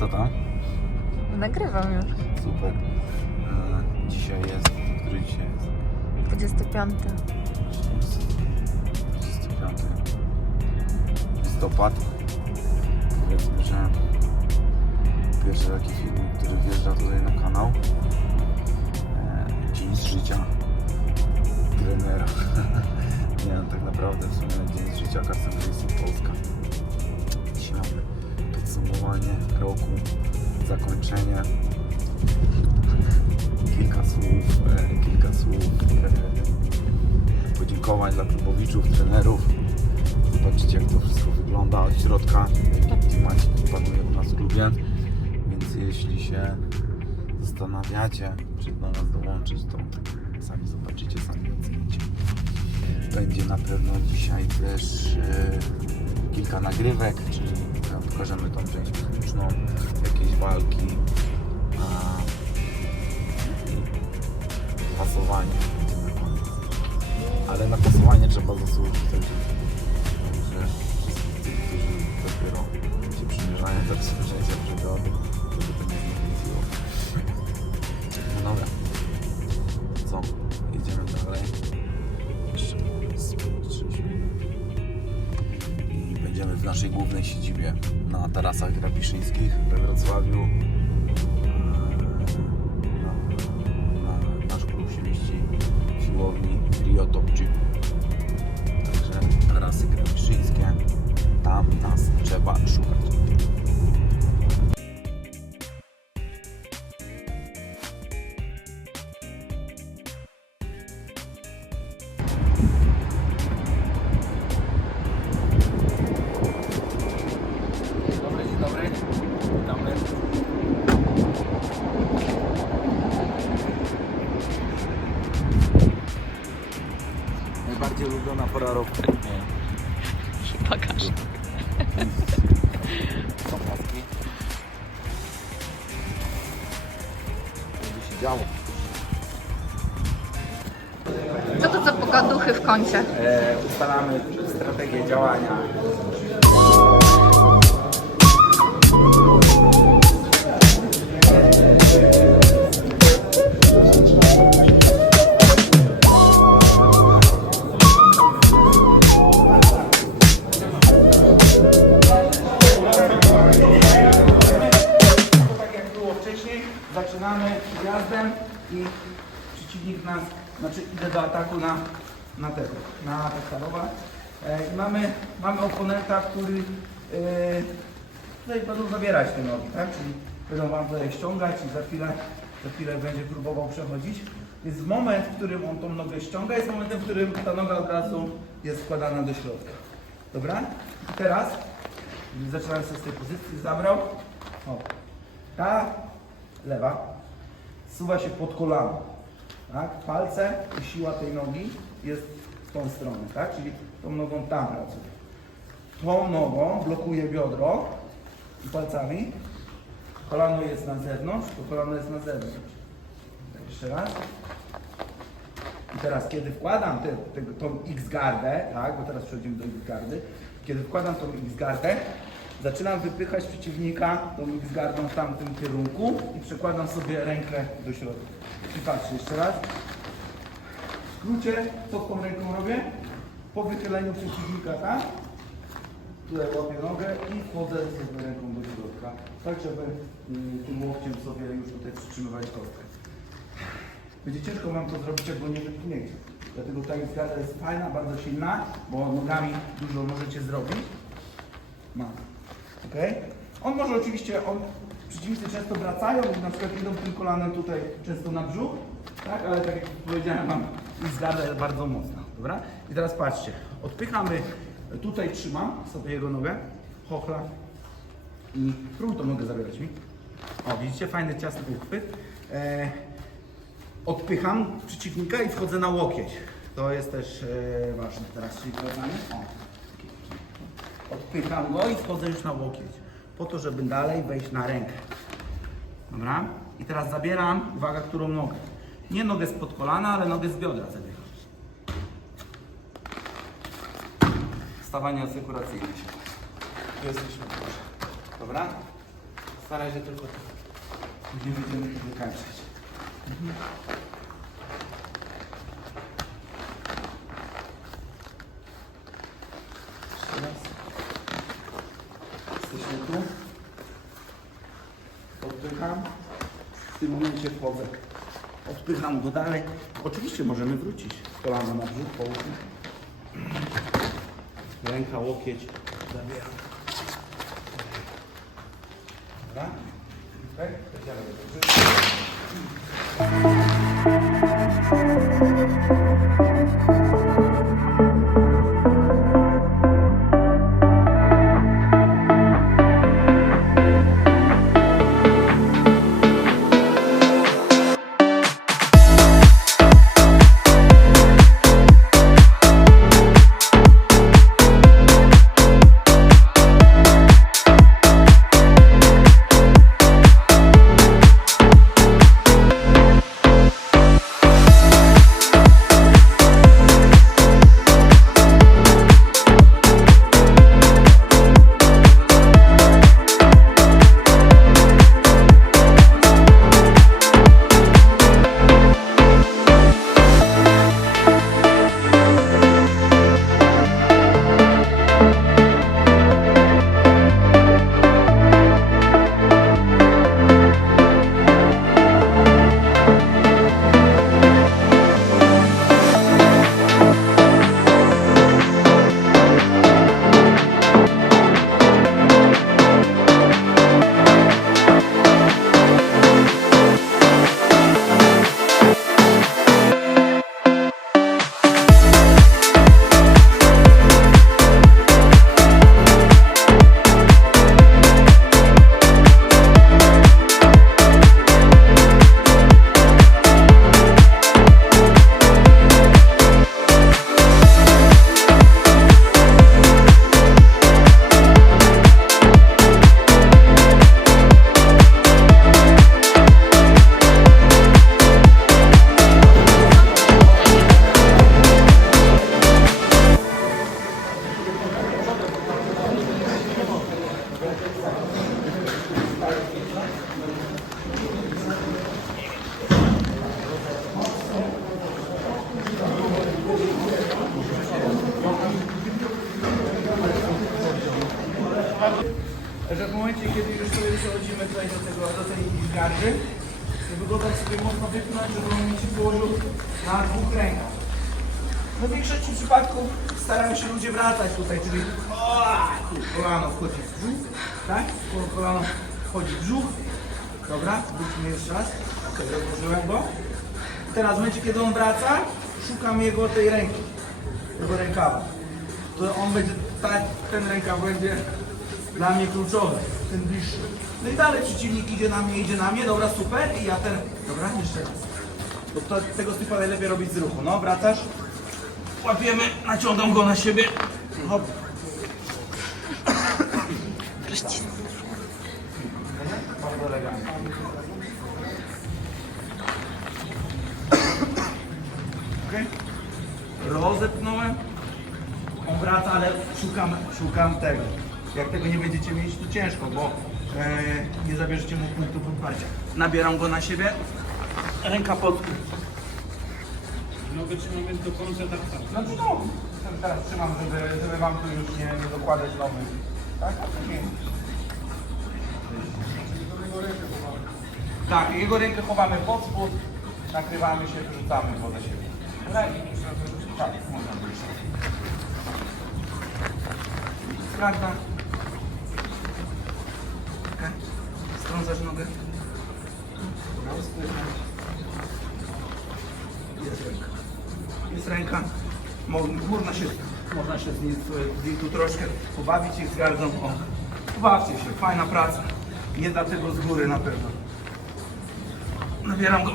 Co tam? Nagrywam już. Super. E, dzisiaj jest, który dzisiaj jest? 25. Dzisiaj jest 25 listopad. Powiedzmy, że pierwszy taki film, który wjeżdża tutaj na kanał. E, dzień z życia trenera. Nie no, tak naprawdę w sumie dzień z życia Carson Racing Polska. Podsumowanie roku, zakończenie kilka słów, e, kilka słów e, podziękowań dla klubowiczów, trenerów. Zobaczycie jak to wszystko wygląda od środka, jaki klimat panuje u nas w klubie. Więc jeśli się zastanawiacie, czy do nas dołączyć, to sami zobaczycie, sami ocenicie. Będzie na pewno dzisiaj też e, kilka nagrywek, pokażemy tą część techniczną, ulubiona pora roku. Nie. Pokaż. Są paski. Będzie się działo. Co to za pogaduchy w kącie? E, ustalamy strategię działania. Który e, tutaj będą zabierać te nogi, tak? Czyli będą wam tutaj ściągać i za chwilę, za chwilę będzie próbował przechodzić. Więc moment, w którym on tą nogę ściąga, jest momentem, w którym ta noga od razu jest wkładana do środka. Dobra? I teraz zaczynając z tej pozycji, zabrał. O. Ta lewa suwa się pod kolano. Tak? Palce i siła tej nogi jest w tą stronę, tak? Czyli tą nogą tam pracuje. Tą nogą blokuje biodro i palcami. Kolano jest na zewnątrz, to kolano jest na zewnątrz. Tak, jeszcze raz. I teraz, kiedy wkładam te, te, tą X-gardę, tak, bo teraz przechodzimy do X-gardy, kiedy wkładam tą X-gardę, zaczynam wypychać przeciwnika tą X-gardą w tamtym kierunku i przekładam sobie rękę do środka. I patrzcie, jeszcze raz. W skrócie, co z tą ręką robię? Po wychyleniu przeciwnika, tak? Tutaj łapię nogę i wchodzę z ręką do środka, tak żeby mm, tym łokciem sobie już tutaj przytrzymywać kostkę. Będzie ciężko Wam to zrobić, jak go nie wypchniecie. Dlatego ta zgada jest fajna, bardzo silna, bo nogami dużo możecie zrobić. Mam. Ok? On może oczywiście, on, przeciwnicy często wracają na przykład idą tym kolanem tutaj często na brzuch, tak? Ale tak jak powiedziałem Wam, zgada jest bardzo mocna. Dobra? I teraz patrzcie, odpychamy, tutaj trzymam sobie jego nogę, chochla i spróbuj tą nogę zabierać mi. O, widzicie, fajny ciasny uchwyt. E, odpycham przeciwnika i wchodzę na łokieć. To jest też e, ważne. Teraz się wracamy. Odpycham go i wchodzę już na łokieć. Po to, żeby dalej wejść na rękę. Dobra? I teraz zabieram, uwaga, którą nogę. Nie nogę spod kolana, ale nogę z biodra zabieram. Stawanie asekuracyjne się. Tu jesteśmy. Dobra? Na razie tylko to. Później będziemy to wykańczać. Mhm. Jeszcze raz. Jesteśmy tu. Odpycham. W tym momencie wchodzę. Odpycham go dalej. Oczywiście możemy wrócić. Kolano na brzuch, połóżmy. Ręka, łokieć. Zabieram. Dobra? Okay? Będziemy No w większości przypadków starają się ludzie wracać tutaj, czyli o, kolano wchodzi w brzuch, tak? Ko- Kolano wchodzi w brzuch. Dobra, wróćmy jeszcze raz. Ok, rozłożyłem go. Teraz w momencie, kiedy on wraca, szukam jego tej ręki, tego rękawa. To on będzie, ten rękaw będzie dla mnie kluczowy, ten bliższy. No i dalej przeciwnik idzie na mnie, idzie na mnie, dobra, super, i ja ten, dobra, jeszcze raz. Bo to, tego stypa najlepiej robić z ruchu, no, wracasz, łapiemy, naciągam go na siebie, hop. Bardzo elegancko. Rozepnąłem. On wraca, ale szukam, szukam tego. Jak tego nie będziecie mieć, to ciężko, bo e, nie zabierzecie mu punktów odparcia. Nabieram go na siebie. Ręka pod... Nogę trzymamy do końca tak samo. Znaczy no, teraz trzymam, żeby, żeby wam tu już nie, nie dokładać nowych. Tak? A później... Tak, jego rękę chowamy pod spód, nakrywamy się, wyrzucamy go do siebie. Dobra? Tak, można wyjść. Sprawdza. Okay. Strącasz nogę. Jest ręka. Jest ręka. Mo- Można się, można się z nim z nim tu troszkę pobawić i z gardą. O, pobawcie się, fajna praca. Nie dlatego z góry na pewno. Nabieram go.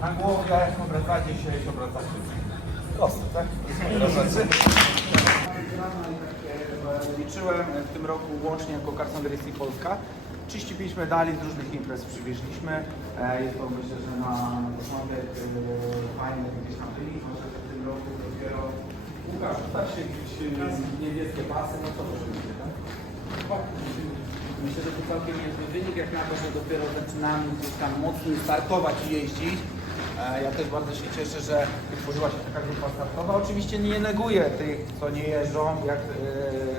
Na głowie, obracacie się i obracacie. Proste, tak? Liczyłem w tym roku łącznie jako Carson Racing Polska. 35 medali z różnych imprez przywieźliśmy. E, Jest to myślę, że na początek e, fajny gdzieś tam wynik. Może że w tym roku dopiero Łukasz, da się jakieś e, niebieskie pasy, no to może będzie, tak? Myślę, że to całkiem niezły wynik, jak na to, że dopiero zaczynamy gdzieś tam mocniej startować i jeździć. Ja też bardzo się cieszę, że utworzyła się taka grupa startowa. Oczywiście nie neguję tych, co nie jeżdżą jak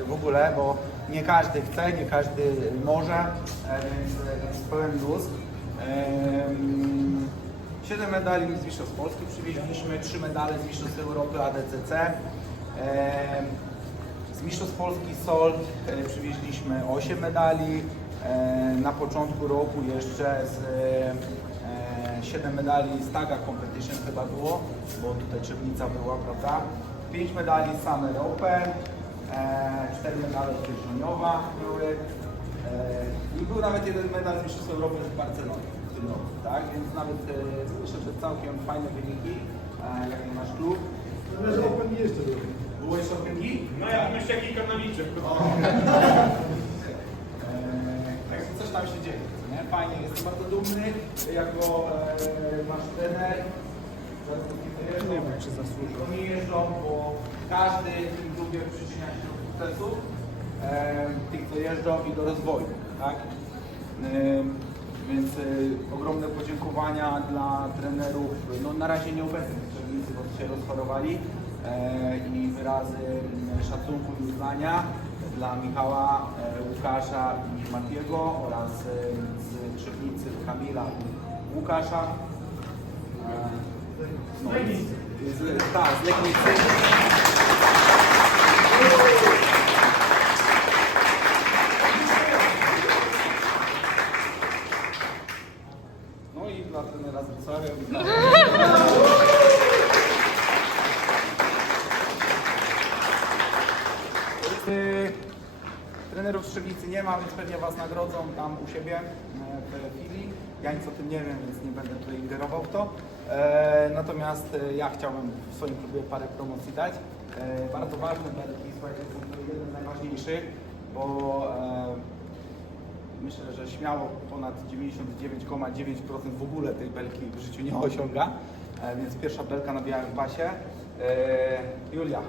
w ogóle, bo nie każdy chce, nie każdy może, e, więc jest pełen luz. Em, Siedem medali z Mistrzostw Polski przywieźliśmy, trzy medale z Mistrzostw Europy ADCC. Z Mistrzostw Polski Solt e, przywieźliśmy 8 medali. E, na początku roku jeszcze z e, 7 medali z Taga Competition chyba było, bo tutaj Trzebnica była, prawda? 5 medali z Summer Open, e, 4 medale z Kierżoniowa były. E, I był nawet jeden medal z Mistrzostw Europy z Barcelony w tym roku, tak? Więc nawet e, myślę, że całkiem fajne wyniki, jak na nasz klub. Było jeszcze Opengi? No jak myślę, jaki kanaliczek. Eee, Także coś tam się dzieje, nie? Fajnie, jestem bardzo dumny jako nasz trener. Zaraz do kilku jeżdżą, Nie wiem, czy zasłużył. Oni jeżdżą, bo każdy w tym klubie przyczynia się do sukcesu, e, tych co jeżdżą i do rozwoju, tak? Więc e, ogromne podziękowania dla trenerów, no na razie nieobecnych w Czernicy, bo się rozchorowali e, i wyrazy szacunku i uznania dla Michała, e, Łukasza i Matiego oraz e, z Trzebnicy Kamila i Łukasza. E, z, tak, z Legnicy. No i dla trenera z Wrocławia. Trenerów z Trzebnicy nie ma, więc pewnie Was nagrodzą tam u siebie e, w filii. Ja nic o tym nie wiem, więc nie będę tutaj ingerował w to. E, natomiast e, ja chciałbym w swoim klubie parę promocji dać. E, bardzo ważne belki, słuchajcie, są jeden z najważniejszych, bo myślę, że śmiało ponad 99,9% w ogóle tej belki w życiu nie osiąga. Więc pierwsza belka na białym pasie. Julia.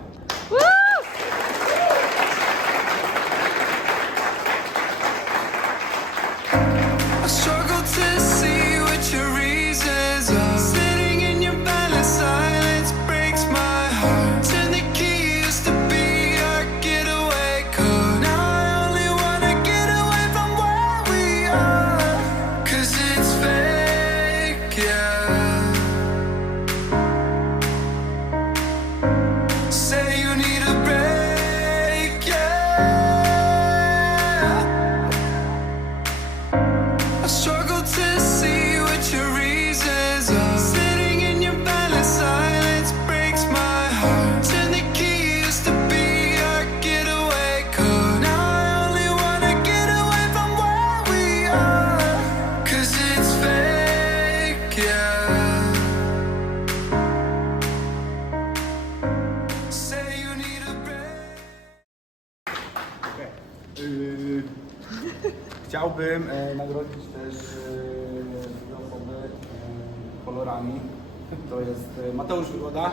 Jest e, Mateusz Wygoda.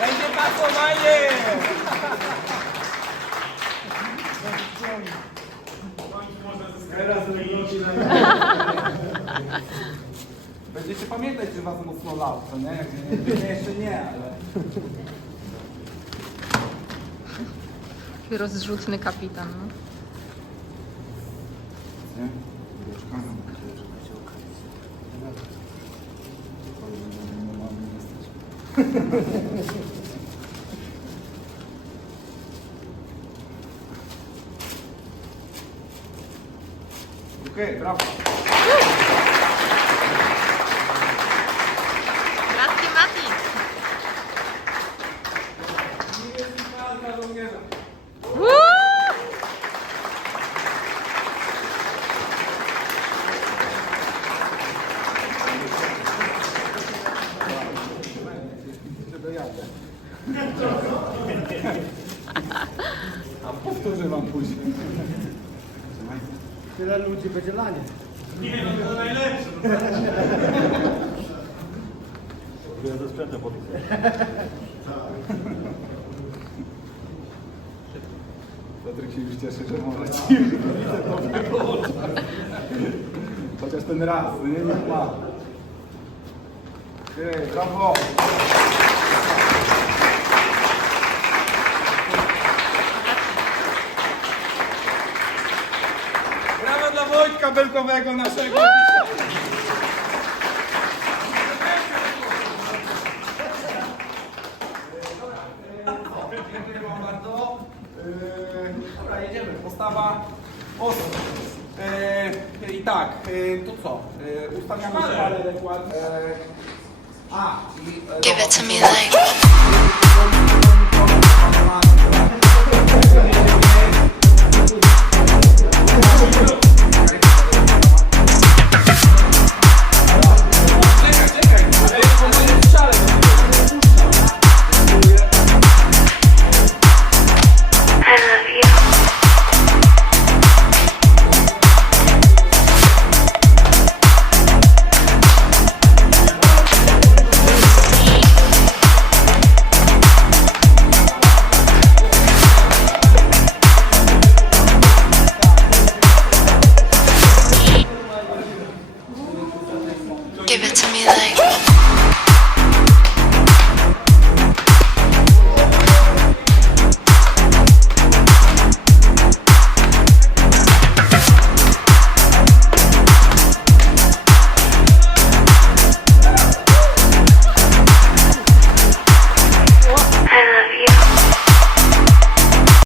Będzie pasowanie! Będziecie pamiętać, że was mocno lał, co nie? Jak nie, nie jeszcze nie, ale... Taki rozrzutny kapitan. No. Nie? Czekajcie, okej. Okej, brawo. A powtórzę wam później. Tyle ludzi będzie lanie. Nie, no to najlepsze. Ja ze sprzętem potem. Patryk się już cieszy, że może ci widzę to w jego oczach. Chociaż ten raz, nie, nie ma. Okej! Brawo dla Wojtka Belkowego naszego Dziękuję Wam bardzo. Dobra, jedziemy. Postawa osób. Yy, I tak, yy, to co? Yy, Ustawiamy szpalę dokładnie. Yy, A, i... Give it to me like